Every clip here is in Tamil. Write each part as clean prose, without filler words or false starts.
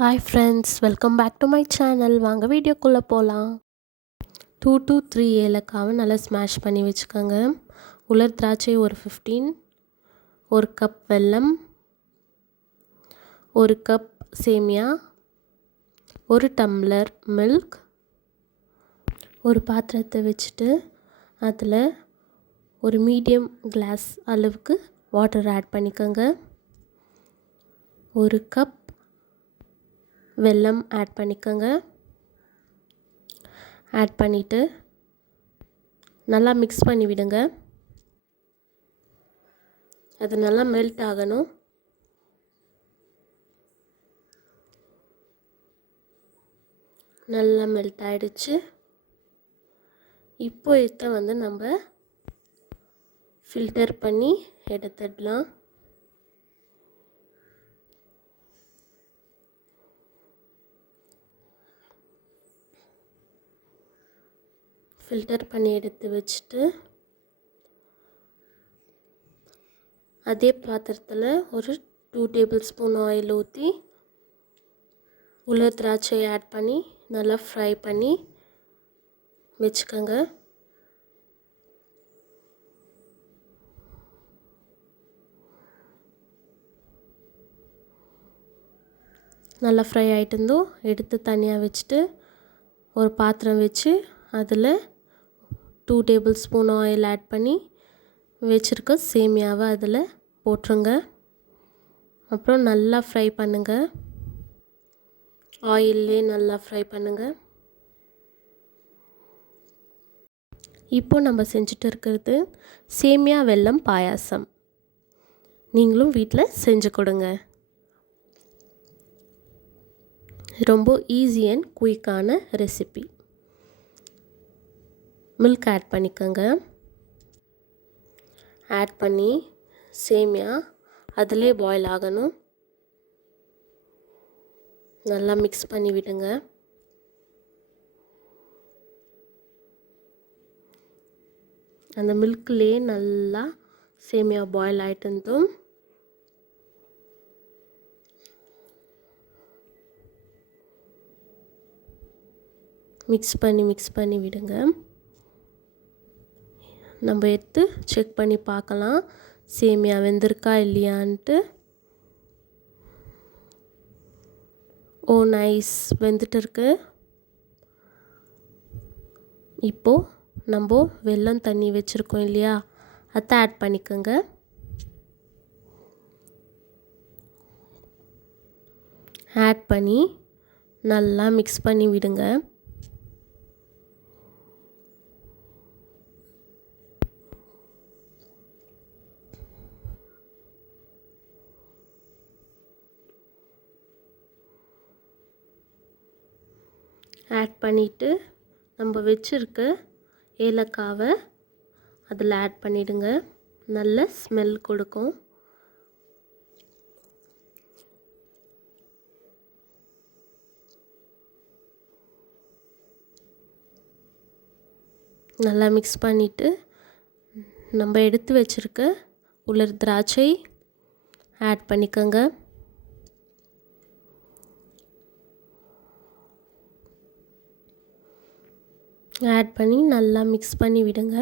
Hi friends, welcome back to my channel. வாங்க வீடியோக்குள்ளே போகலாம். 2 to 3 ஏலக்காவை நல்லா ஸ்மாஷ் பண்ணி வச்சுக்கோங்க. உலர் திராட்சை ஒரு 15, ஒரு கப் வெல்லம், ஒரு கப் சேமியா, ஒரு டம்ளர் மில்க். ஒரு பாத்திரத்தை வச்சுட்டு அதில் ஒரு மீடியம் கிளாஸ் அளவுக்கு வாட்டர் ஆட் பண்ணிக்கோங்க. ஒரு கப் வெல்லம் ஆட் பண்ணிக்கோங்க. ஆட் பண்ணிவிட்டு நல்லா மிக்ஸ் பண்ணி விடுங்க. அது நல்லா மெல்ட் ஆகணும். நல்லா மெல்ட் ஆகிடுச்சு. இப்போ இதை நம்ம ஃபில்டர் பண்ணி எடுத்துடலாம். ஃபில்டர் பண்ணி எடுத்து வச்சுட்டு அதே பாத்திரத்தில் ஒரு 2 டேபிள் ஸ்பூன் ஆயில் ஊற்றி உலர் திராட்சையை ஆட் பண்ணி நல்லா ஃப்ரை பண்ணி வச்சுக்கோங்க. நல்லா ஃப்ரை ஆகிட்டு எடுத்து தனியாக வச்சுட்டு ஒரு பாத்திரம் வச்சு அதில் 2 டேபிள் ஸ்பூன் ஆயில் ஆட் பண்ணி வச்சுருக்க சேமியாவை அதில் போட்டுருங்க. அப்புறம் நல்லா ஃப்ரை பண்ணுங்கள். ஆயிலே நல்லா ஃப்ரை பண்ணுங்கள். இப்போ நம்ம செஞ்சுட்டு இருக்கிறது சேமியா வெல்லம் பாயாசம். நீங்களும் வீட்டில் செஞ்சு கொடுங்க. ரொம்ப ஈஸி அண்ட் குயிக்கான ரெசிபி. மில்க் ஆட் பண்ணிக்கோங்க. ஆட் பண்ணி சேமியா அதிலே பாயில் ஆகணும். நல்லா மிக்ஸ் பண்ணி விடுங்க. அந்த மில்க்லேயே நல்லா சேமியா பாயில் ஆகிட்டு மிக்ஸ் பண்ணி விடுங்க. நம்ம எடுத்து செக் பண்ணி பார்க்கலாம் சேமியா வெந்திருக்கா இல்லையான்ட்டு. ஓ நைஸ், வெந்துட்டு இருக்கு. இப்போது நம்ம வெல்லம் தண்ணி வச்சுருக்கோம் இல்லையா, அதை ஆட் பண்ணிக்கோங்க. ஆட் பண்ணி நல்லா மிக்ஸ் பண்ணி விடுங்க. ஆட் பண்ணிவிட்டு நம்ம வச்சுருக்க ஏலக்காவை அதில் ஆட் பண்ணிவிடுங்க. நல்ல ஸ்மெல் கொடுக்கும். நல்லா மிக்ஸ் பண்ணிவிட்டு நம்ம எடுத்து வச்சுருக்க உலர் திராட்சை ஆட் பண்ணிக்கோங்க. ஆட் பண்ணி நல்லா மிக்ஸ் பண்ணி விடுங்க.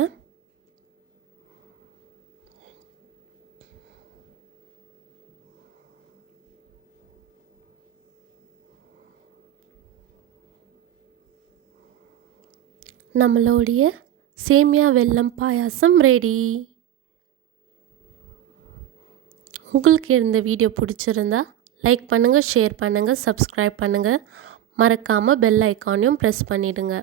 நம்மளுடைய சேமியா வெல்லம் பாயாசம் ரெடி. உங்களுக்கு இந்த வீடியோ பிடிச்சிருந்தா லைக் பண்ணுங்கள், ஷேர் பண்ணுங்கள், சப்ஸ்கிரைப் பண்ணுங்கள். மறக்காமல் பெல் ஐக்கானையும் ப்ரெஸ் பண்ணிவிடுங்க.